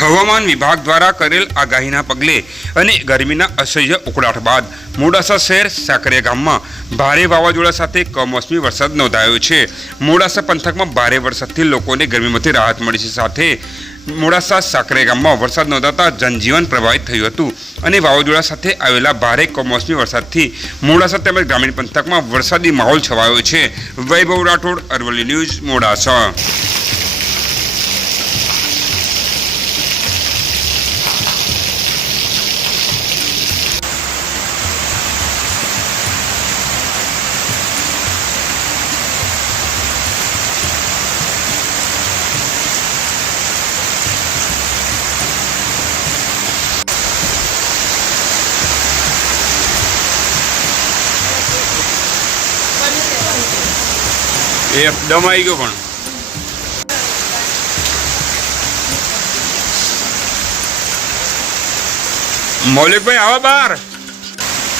હવામાન વિભાગ દ્વારા કરેલ આગાહીના પગલે અને ગરમીના અસહ્ય ઉકળાટ બાદ મોડાસા શહેર સાકરિયા ગામમાં ભારે વાવાઝોડા સાથે કમોસમી વરસાદ નોંધાયો છે. મોડાસા પંથકમાં ભારે વરસાદથી લોકોને ગરમીમાંથી રાહત મળી છે. સાથે મોડાસા સાકરે ગામમાં વરસાદ નોંધાતા જનજીવન પ્રભાવિત થયું હતું અને વાવાઝોડા સાથે આવેલા ભારે કમોસમી વરસાદથી મોડાસા તેમજ ગ્રામીણ પંથકમાં વરસાદી માહોલ છવાયો છે. વૈભવ રાઠોડ, અરવલ્લી ન્યૂઝ, મોડાસા. એકદમ આવી ગયો પણ. મૌલિકભાઈ આવો બહાર.